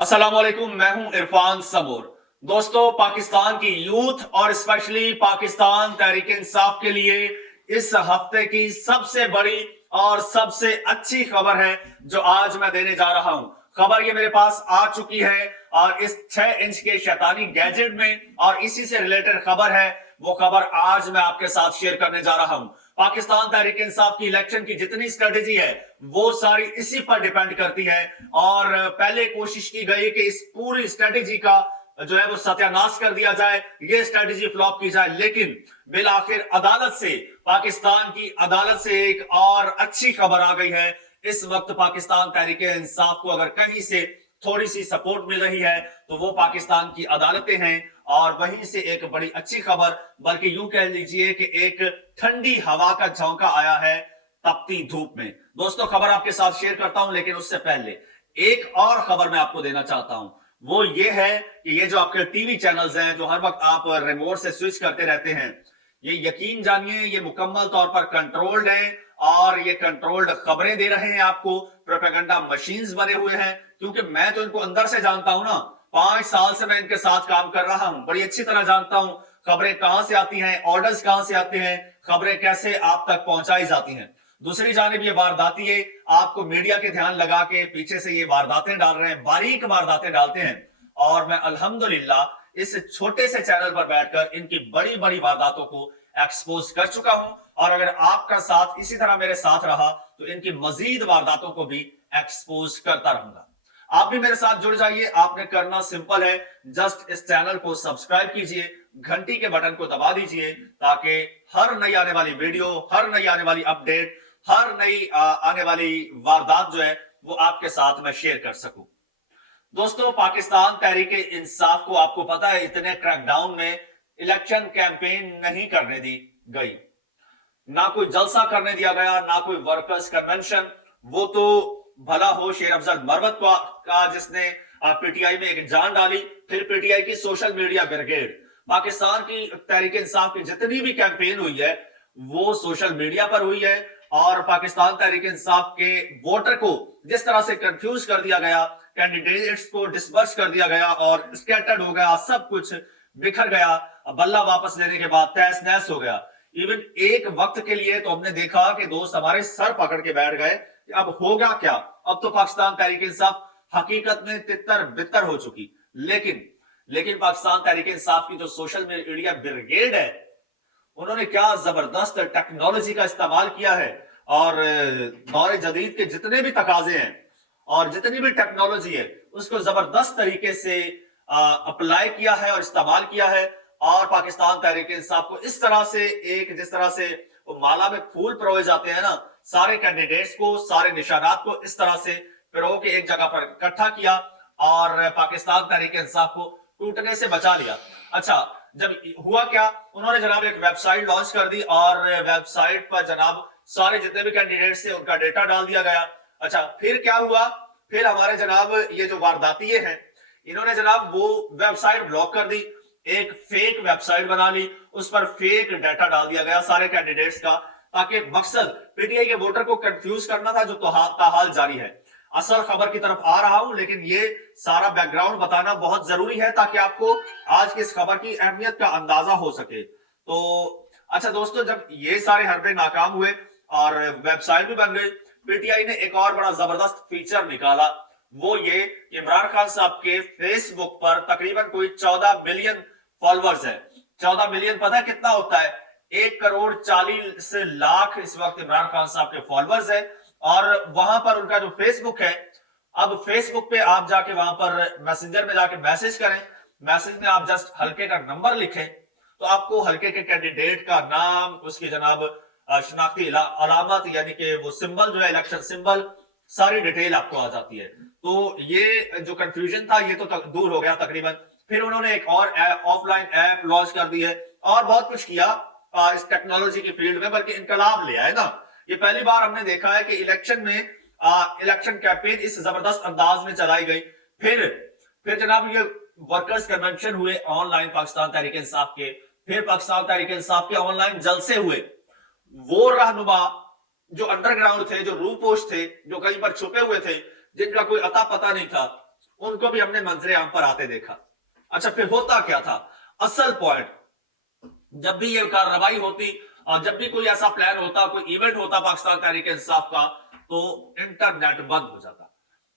अस्सलाम वालेकुम, मैं हूं इरफान समूर। दोस्तों, पाकिस्तान की यूथ और स्पेशली पाकिस्तान तहरीक इंसाफ के लिए इस हफ्ते की सबसे बड़ी और सबसे अच्छी खबर है जो आज मैं देने जा रहा हूं। खबर ये मेरे पास आ चुकी है और इस 6 इंच के शैतानी गैजेट में और इसी से रिलेटेड खबर है। वो खबर आज मैं आपके साथ शेयर करने जा रहा हूं। पाकिस्तान तहरीक इंसाफ की इलेक्शन की जितनी स्ट्रेटेजी है वो सारी इसी पर डिपेंड करती है और पहले कोशिश की गई कि इस पूरी स्ट्रेटेजी का जो है वो सत्यानाश कर दिया जाए, ये स्ट्रेटेजी फ्लॉप की जाए, लेकिन बिल आखिर अदालत से, पाकिस्तान की अदालत से एक और अच्छी खबर आ गई है। इस वक्त पाकिस्तान तहरीक इंसाफ को अगर कहीं से थोड़ी सी सपोर्ट मिल रही है तो वो पाकिस्तान की अदालतें हैं और वहीं से एक बड़ी अच्छी खबर, बल्कि यूं कह लीजिए कि एक ठंडी हवा का झोंका आया है तपती धूप में। दोस्तों, खबर आपके साथ शेयर करता हूं, लेकिन उससे पहले एक और खबर मैं आपको देना चाहता हूं। वो ये है कि ये जो आपके टीवी चैनल्स हैं जो हर वक्त आप रिमोट से स्विच करते रहते हैं, ये यकीन जानिए ये मुकम्मल तौर पर कंट्रोल्ड हैं और ये कंट्रोल्ड खबरें दे रहे हैं आपको। प्रोपेगेंडा मशीन्स बने हुए हैं, क्योंकि मैं तो इनको अंदर से जानता हूं ना। 5 साल से मैं इनके साथ काम कर रहा हूं, बड़ी अच्छी तरह जानता हूं खबरें कहां से आती हैं, ऑर्डर्स कहां से आते हैं, खबरें कैसे आप तक पहुंचाई जाती हैं। दूसरी जानिब ये वारदाती आपको मीडिया के ध्यान लगा के पीछे से ये वारदातें डाल रहे हैं, बारीक वारदातें डालते हैं और मैं अल्हम्दुलिल्लाह इस छोटे से चैनल पर बैठकर इनकी बड़ी बड़ी वारदातों को एक्सपोज कर चुका हूं और अगर आपका साथ इसी तरह मेरे साथ रहा तो इनकी मजीद वारदातों को भी एक्सपोज करता रहूंगा। आप भी मेरे साथ जुड़ जाइए। आपने करना सिंपल है, जस्ट इस चैनल को सब्सक्राइब कीजिए, घंटी के बटन को दबा दीजिए ताकि हर नई आने वाली वीडियो, हर नई आने वाली अपडेट, हर नई आने वाली वारदात जो है वो आपके साथ मैं शेयर कर सकूं। दोस्तों, पाकिस्तान तहरीक इंसाफ को आपको पता है इतने क्रैकडाउन में इलेक्शन कैंपेन नहीं करने दी गई, ना कोई जलसा करने दिया गया, ना कोई वर्कर्स कन्वेंशन। वो तो भला हो शेर अफजल मरवत का जिसने पीटीआई में एक जान डाली, फिर पीटीआई की सोशल मीडिया ब्रिगेड। पाकिस्तान की तहरीक इंसाफ की जितनी भी कैंपेन हुई है वो सोशल मीडिया पर हुई है और पाकिस्तान तहरीक इंसाफ के वोटर को जिस तरह से कंफ्यूज कर दिया गया, कैंडिडेट्स को डिस्पर्स कर दिया गया और स्कैटर्ड हो गया, सब कुछ बिखर गया, बल्ला वापस लेने के बाद तहस नहस हो गया। इवन एक वक्त के लिए तो हमने देखा कि दोस्त हमारे सर पकड़ के बैठ गए कि अब होगा क्या। अब तो पाकिस्तान तहरीक इंसाफ हकीकत में तितर बितर हो चुकी। लेकिन पाकिस्तान तहरीक इंसाफ की जो सोशल मीडिया ब्रिगेड है, उन्होंने क्या जबरदस्त टेक्नोलॉजी का इस्तेमाल किया है और दौर जदीद के जितने भी तकाजे हैं और जितनी भी टेक्नोलॉजी है उसको जबरदस्त तरीके से अप्लाई किया है और इस्तेमाल किया है और पाकिस्तान तहरीक इंसाफ को इस तरह से एक जिस तरह से माला में फूल परोए जाते हैं ना, सारे कैंडिडेट्स को, सारे निशानात को इस तरह से पिरो के एक जगह पर इकट्ठा किया और पाकिस्तान तहरीक इंसाफ को टूटने से बचा लिया। अच्छा, जब हुआ क्या, उन्होंने जनाब एक वेबसाइट लॉन्च कर दी और वेबसाइट पर जनाब सारे जितने भी कैंडिडेट्स थे उनका डेटा डाल दिया गया। अच्छा, फिर क्या हुआ, फिर हमारे जनाब ये जो वारदाती हैं इन्होंने जनाब वो वेबसाइट ब्लॉक कर दी, एक फेक वेबसाइट बना ली, उस पर फेक डाटा डाल दिया गया सारे कैंडिडेट्स का, ताकि मकसद पीटीआई के वोटर को कंफ्यूज करना था, जो ताहाल जारी है। असल खबर की तरफ आ रहा हूं, लेकिन ये सारा बैकग्राउंड बताना बहुत जरूरी है ताकि आपको आज की इस खबर की अहमियत का अंदाजा हो सके। तो अच्छा दोस्तों, जब ये सारे हरबे नाकाम हुए और वेबसाइट भी बन गई, पीटीआई ने एक और बड़ा जबरदस्त फीचर निकाला। वो ये इमरान खान साहब के फेसबुक पर तकरीबन कोई 14 मिलियन फॉलोअर्स है। 14 मिलियन पता है कितना होता है? 1,40,00,000 इस वक्त इमरान खान साहब के फॉलोअर्स है और वहां पर उनका जो फेसबुक है, अब फेसबुक पे आप जाके वहां पर मैसेंजर में जाके मैसेज करें, मैसेज में आप जस्ट हल्के का नंबर लिखें तो आपको हल्के के कैंडिडेट का नाम, उसकी जनाब शनाख्ती अलामत यानी कि वो सिंबल जो है इलेक्शन सिंबल, सारी डिटेल आपको आ जाती है। तो ये जो कंफ्यूजन था ये तो दूर हो गया तकरीबन। फिर उन्होंने एक और ऑफलाइन ऐप लॉन्च कर दी है और बहुत कुछ किया इस टेक्नोलॉजी की फील्ड में, बल्कि इनकलाब लिया है ना। ये पहली बार हमने देखा है कि इलेक्शन में इलेक्शन कैंपेन इस जबरदस्त अंदाज में चलाई गई। फिर जनाब ये वर्कर्स कन्वेंशन हुए ऑनलाइन पाकिस्तान तहरीक इंसाफ के, फिर पाकिस्तान तहरीक इंसाफ के ऑनलाइन जलसे हुए। वो रहनुमा जो अंडरग्राउंड थे, जो रूपोश थे, जो कहीं पर छुपे हुए थे, जिनका कोई अता पता नहीं था, उनको भी हमने मंजरे आम पर आते देखा। अच्छा, फिर होता क्या था? असल पॉइंट, जब भी ये कार्रवाई होती और जब भी कोई ऐसा प्लान होता, कोई इवेंट होता पाकिस्तान तहरीक इंसाफ का, तो इंटरनेट बंद हो जाता।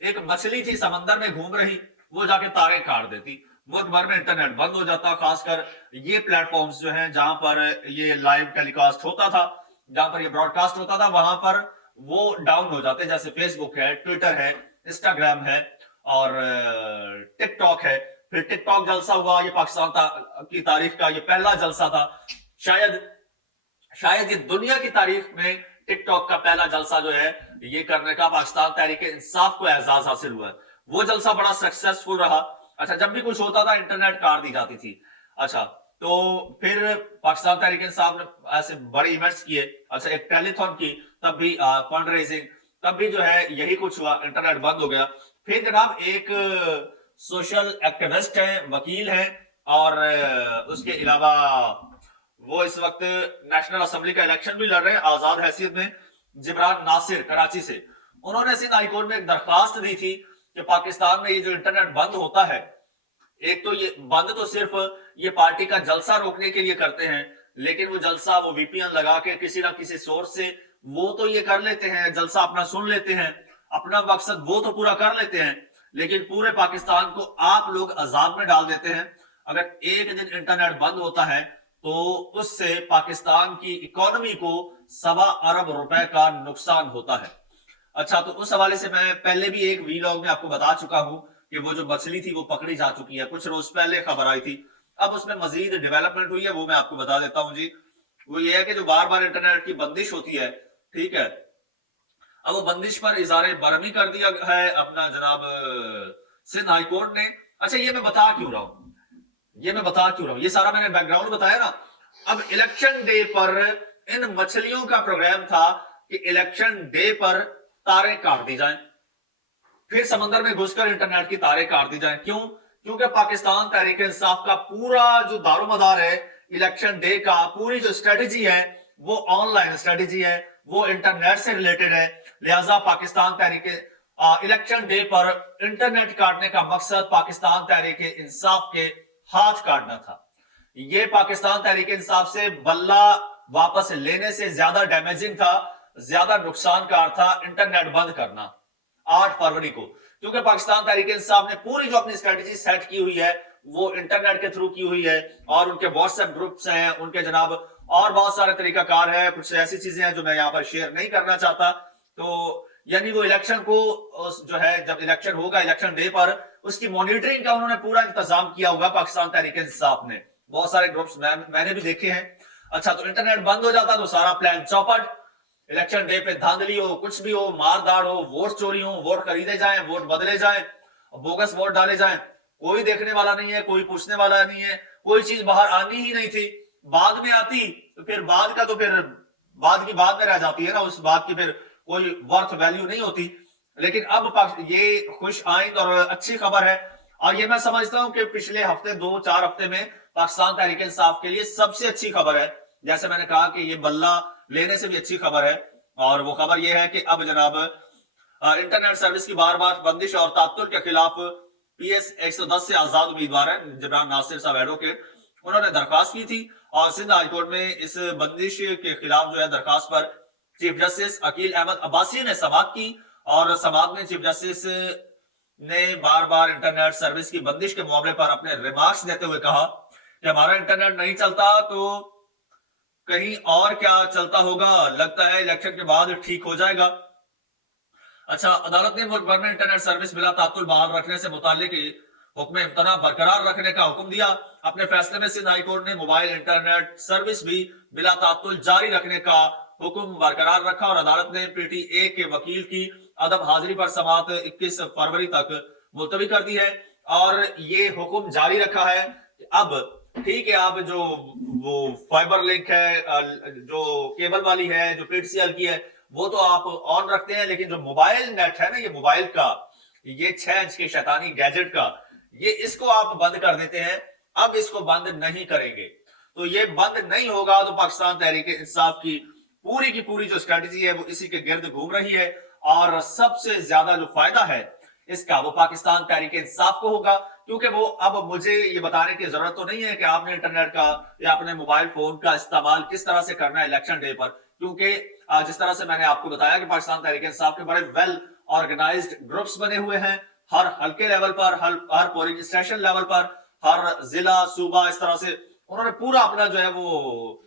एक मछली थी समंदर में घूम रही, वो जाके तारे काट देती, मुल्क भर में इंटरनेट बंद हो जाता। खासकर ये प्लेटफॉर्म्स जो हैं जहां पर ये लाइव टेलीकास्ट होता था, जहां पर ये ब्रॉडकास्ट होता था, वहां पर वो डाउन हो जाते, जैसे फेसबुक है, ट्विटर है, इंस्टाग्राम है और टिकटॉक है। फिर टिकटॉक जलसा हुआ, ये पाकिस्तान की तारीख का ये पहला जलसा था। शायद शायद ये दुनिया की तारीख में टिकटॉक का पहला जलसा जो है ये करने का पाकिस्तान तहरीक इंसाफ को एजाज हासिल हुआ है। वो जलसा बड़ा सक्सेसफुल रहा। अच्छा, जब भी कुछ होता था इंटरनेट काट दी जाती थी। अच्छा, तो फिर पाकिस्तान तहरीक इंसाफ ने ऐसे बड़े इवेंट्स किए। अच्छा, एक टेलीथॉन की, तब भी फंड रेजिंग, तब भी जो है यही कुछ हुआ, इंटरनेट बंद हो गया। फिर जनाब एक सोशल एक्टिविस्ट है, वकील है और उसके अलावा वो इस वक्त नेशनल असेंबली का इलेक्शन भी लड़ रहे हैं आजाद हैसियत में, जिब्रान नासिर कराची से। उन्होंने सिंध हाईकोर्ट में एक दरखास्त दी थी कि पाकिस्तान में ये जो इंटरनेट बंद होता है, एक तो ये बंद तो सिर्फ ये पार्टी का जलसा रोकने के लिए करते हैं, लेकिन वो जलसा वो वीपीएन लगा के किसी ना किसी सोर्स से वो तो ये कर लेते हैं, जलसा अपना सुन लेते हैं, अपना मकसद वो तो पूरा कर लेते हैं, लेकिन पूरे पाकिस्तान को आप लोग अजाब में डाल देते हैं। अगर एक दिन इंटरनेट बंद होता है तो उससे पाकिस्तान की इकोनॉमी को 1.25 अरब रुपए का नुकसान होता है। अच्छा, तो उस हवाले से मैं पहले भी एक वीलॉग में आपको बता चुका हूं कि वो जो मछली थी वो पकड़ी जा चुकी है, कुछ रोज पहले खबर आई थी। अब उसमें मजीद डेवलपमेंट हुई है, वो मैं आपको बता देता हूं जी। वो ये है कि जो बार बार इंटरनेट की बंदिश होती है, ठीक है, अब वो बंदिश पर इजारे बरहमी कर दिया है अपना जनाब सिंध हाईकोर्ट ने। अच्छा, ये मैं बता क्यों रहा हूं, ये सारा मैंने बैकग्राउंड बताया ना। अब इलेक्शन डे पर इन मछलियों का प्रोग्राम था कि इलेक्शन डे पर तारे काट दी जाएं, फिर समंदर में घुसकर इंटरनेट की तारे काट दी जाएं। क्यों? क्योंकि पाकिस्तान तहरीक इंसाफ का पूरा जो दारोमदार है इलेक्शन डे का, पूरी जो स्ट्रेटेजी है वो ऑनलाइन स्ट्रेटेजी है, वो इंटरनेट से रिलेटेड है। लिहाजा पाकिस्तान तहरीक इलेक्शन डे पर इंटरनेट काटने का मकसद पाकिस्तान तहरीक इंसाफ के हाथ काटना था। ये पाकिस्तान तहरीक इंसाफ से बल्ला वापस लेने से ज्यादा डैमेजिंग था, ज्यादा नुकसानकार था इंटरनेट बंद करना 8 फरवरी को। क्योंकि पाकिस्तान तहरीक इंसाफ ने पूरी जो अपनी स्ट्रेटेजी सेट की हुई है वो इंटरनेट के थ्रू की हुई है, और उनके व्हाट्सएप ग्रुप्स हैं, उनके जनाब और बहुत सारे तरीकाकार है, कुछ ऐसी चीजें हैं जो मैं यहाँ पर शेयर नहीं करना चाहता। तो यानी वो इलेक्शन को जो है, जब इलेक्शन होगा इलेक्शन डे पर, उसकी मॉनिटरिंग का उन्होंने पूरा इंतजाम किया होगा पाकिस्तान तहरीक इंसाफ ने। बहुत सारे ग्रुप्स मैंने भी देखे हैं। अच्छा, तो इंटरनेट बंद हो जाता तो सारा प्लान चौपट। इलेक्शन डे पे धांधली हो, कुछ भी हो, मारदाड़ हो, वोट चोरी हो, वोट खरीदे जाएं, वोट बदले जाएं, बोगस वोट डाले जाएं, कोई देखने वाला नहीं है, कोई पूछने वाला नहीं है, कोई चीज बाहर आनी ही नहीं थी। बाद में आती तो फिर बाद की बाद में रह जाती है ना, उस बात की फिर कोई वर्थ वैल्यू नहीं होती। लेकिन अब ये खुश आइंद और अच्छी खबर है, और ये मैं समझता हूं कि पिछले हफ्ते 2-4 हफ्ते में पाकिस्तान तहरीक इंसाफ के लिए सबसे अच्छी खबर है। जैसे मैंने कहा कि ये बल्ला लेने से भी अच्छी खबर है, और वो खबर ये है कि अब जनाब इंटरनेट सर्विस की बार बार बंदिश और तात्तुल के खिलाफ PS 110 से आजाद उम्मीदवार है जिब्रान नासिर साहब एडवोकेट, उन्होंने दरखास्त की थी, और सिंध हाईकोर्ट में इस बंदिश के खिलाफ जो है दरखास्त पर चीफ जस्टिस अकील अहमद अब्बासी ने समाअत की, और समाअत में चीफ जस्टिस ने बार बार इंटरनेट सर्विस की बंदिश के मामले पर अपने रिमार्क्स देते हुए कहा कि हमारा इंटरनेट नहीं चलता तो कहीं और क्या चलता होगा, लगता है इलेक्शन के बाद ठीक हो जाएगा। अच्छा, अदालत ने मुल्क भर में इंटरनेट सर्विस बिला तात्तुल बहाल रखने से मुताल्लिक हुक्म इम्तना बरकरार रखने का हुक्म दिया। अपने फैसले में सिंध हाईकोर्ट ने मोबाइल इंटरनेट सर्विस भी बिला तात्तुल जारी रखने का हुक्म बरकरार रखा, और अदालत ने PTA के वकील की अदम हाजिरी पर समाअत 21 फरवरी तक मुलतवी कर दी है, और ये हुक्म जारी रखा है कि अब ठीक है, अब जो वो फाइबर लिंक है, जो केबल वाली है, जो PTCL की है, वो तो आप ऑन रखते हैं, लेकिन जो मोबाइल नेट है ना, ये मोबाइल का, ये 6 इंच के शैतानी गैजेट का, ये इसको आप बंद कर देते हैं। अब इसको बंद नहीं करेंगे, तो ये बंद नहीं होगा तो पाकिस्तान तहरीक इंसाफ की पूरी जो स्ट्रेटेजी है वो इसी के गिर्द घूम रही है। और सबसे ज्यादा जो फायदा है इसका, वो पाकिस्तान तहरीक इंसाफ को होगा, क्योंकि वो अब मुझे ये बताने की जरूरत तो नहीं है कि आपने इंटरनेट का या अपने मोबाइल फोन का इस्तेमाल किस तरह से करना है इलेक्शन डे पर, क्योंकि जिस तरह से मैंने आपको बताया कि पाकिस्तान तहरीक इंसाफ के बड़े वेल ऑर्गेनाइज्ड ग्रुप्स बने हुए हैं, हर हल्के लेवल पर, हर पोलिंग स्टेशन लेवल पर, हर जिला सूबा, इस तरह से उन्होंने पूरा अपना जो है वो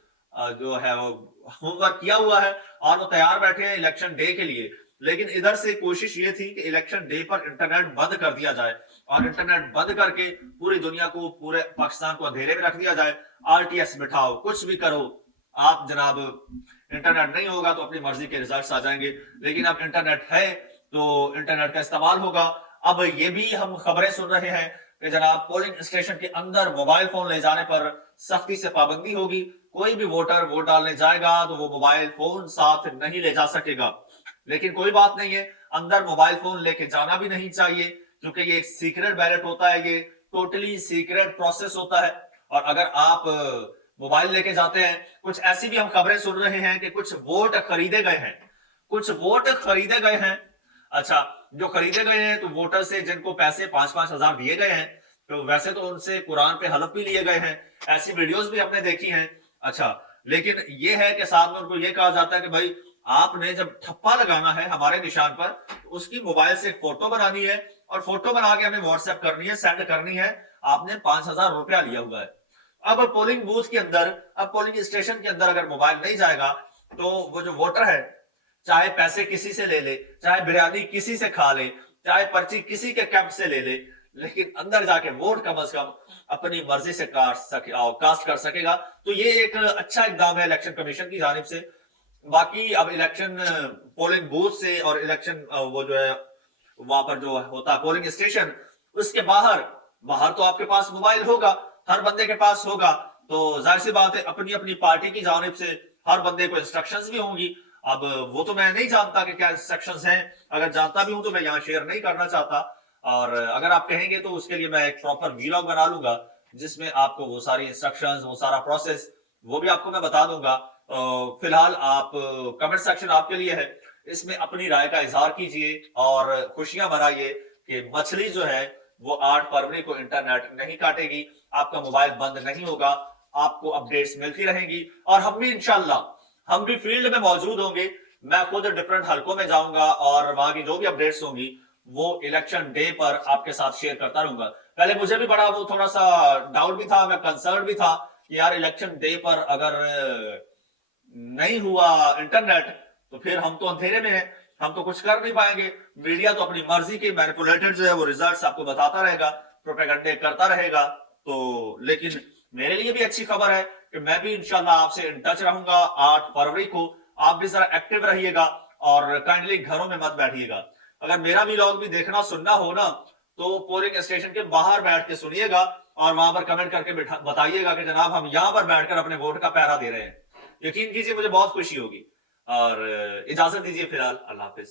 जो है वो होमवर्क किया हुआ है और वो तैयार बैठे हैं इलेक्शन डे के लिए। लेकिन इधर से कोशिश ये थी कि इलेक्शन डे पर इंटरनेट बंद कर दिया जाए और इंटरनेट बंद करके पूरी दुनिया को, पूरे पाकिस्तान को अंधेरे में रख दिया जाए। आरटीएस बिठाओ, कुछ भी करो, आप जनाब इंटरनेट नहीं होगा तो अपनी मर्जी के रिजल्ट्स आ जाएंगे, लेकिन अब इंटरनेट है तो इंटरनेट का इस्तेमाल होगा। अब ये भी हम खबरें सुन रहे हैं कि जनाब पोलिंग स्टेशन के अंदर मोबाइल फोन ले जाने पर सख्ती से पाबंदी होगी। कोई भी वोटर वोट डालने जाएगा तो वो मोबाइल फोन साथ नहीं ले जा सकेगा। लेकिन कोई बात नहीं है, अंदर मोबाइल फोन लेके जाना भी नहीं चाहिए, क्योंकि ये एक सीक्रेट बैलेट होता है, ये टोटली सीक्रेट प्रोसेस होता है। और अगर आप मोबाइल लेके जाते हैं, कुछ ऐसी भी हम खबरें सुन रहे हैं कि कुछ वोट खरीदे गए हैं, कुछ वोट खरीदे गए हैं। अच्छा, जो खरीदे गए हैं तो वोटर से जिनको पैसे 5-5 हजार दिए गए हैं, तो वैसे तो उनसे कुरान पे हलफ भी लिए गए हैं, ऐसी वीडियोस भी हमने देखी हैं। अच्छा, लेकिन ये है कि साथ में उनको ये कहा जाता है कि भाई आपने जब ठप्पा लगाना है हमारे निशान पर, तो उसकी मोबाइल से फोटो बनानी है और फोटो बना के हमें व्हाट्सएप करनी है, सेंड करनी है। आपने 5,000 रुपया लिया हुआ है। अब पोलिंग बूथ के अंदर, अब पोलिंग स्टेशन के अंदर अगर मोबाइल नहीं जाएगा तो वो जो वोटर है, चाहे पैसे किसी से ले ले, चाहे बिरयानी किसी से खा ले, चाहे पर्ची किसी के कैंप से ले ले, लेकिन अंदर जाके वोट कम से कम अपनी मर्जी से कास्ट कर सकेगा। तो ये एक अच्छा इकदाम है इलेक्शन कमीशन की जानिब से। बाकी अब इलेक्शन पोलिंग बूथ से और इलेक्शन वो जो है वहां पर जो होता है पोलिंग स्टेशन, उसके बाहर बाहर तो आपके पास मोबाइल होगा, हर बंदे के पास होगा, तो जाहिर सी बात है अपनी अपनी पार्टी की जानिब से हर बंदे को इंस्ट्रक्शंस भी होंगी। अब वो तो मैं नहीं जानता कि क्या इंस्ट्रक्शंस हैं, अगर जानता भी हूं तो मैं यहाँ शेयर नहीं करना चाहता। और अगर आप कहेंगे तो उसके लिए मैं एक प्रॉपर वीलॉग बना लूंगा, जिसमें आपको वो सारी इंस्ट्रक्शंस, वो सारा प्रोसेस, वो भी आपको मैं बता दूंगा। फिलहाल आप कमेंट सेक्शन आपके लिए है, इसमें अपनी राय का इजहार कीजिए और खुशियां मनाइए कि मछली जो है वो 8 फरवरी को इंटरनेट नहीं काटेगी, आपका मोबाइल बंद नहीं होगा, आपको अपडेट्स मिलती रहेंगी। और हम भी इंशाल्लाह हम भी फील्ड में मौजूद होंगे। मैं खुद डिफरेंट हलकों में जाऊंगा और वहां की जो भी अपडेट्स होंगी वो इलेक्शन डे पर आपके साथ शेयर करता रहूंगा। पहले मुझे भी बड़ा वो थोड़ा सा डाउट भी था, मैं कंसर्न भी था कि यार इलेक्शन डे पर अगर नहीं हुआ इंटरनेट तो फिर हम तो अंधेरे में हैं, हम तो कुछ कर नहीं पाएंगे। मीडिया तो अपनी मर्जी के मैनिपुलेटेड जो है वो रिजल्ट्स आपको बताता रहेगा, प्रोपेगेंडे करता रहेगा। तो लेकिन मेरे लिए भी अच्छी खबर है कि मैं भी इंशाल्लाह आपसे इन टच रहूंगा 8 फरवरी को। आप भी जरा एक्टिव रहिएगा और काइंडली घरों में मत बैठिएगा। अगर मेरा व्लॉग भी देखना सुनना हो ना, तो पोलिंग स्टेशन के बाहर बैठ के सुनिएगा और वहां पर कमेंट करके बताइएगा कि जनाब हम यहां पर बैठकर अपने वोट का पहरा दे रहे हैं। यकीन कीजिए मुझे बहुत खुशी होगी। और इजाजत दीजिए फिलहाल, अल्लाह हाफिज।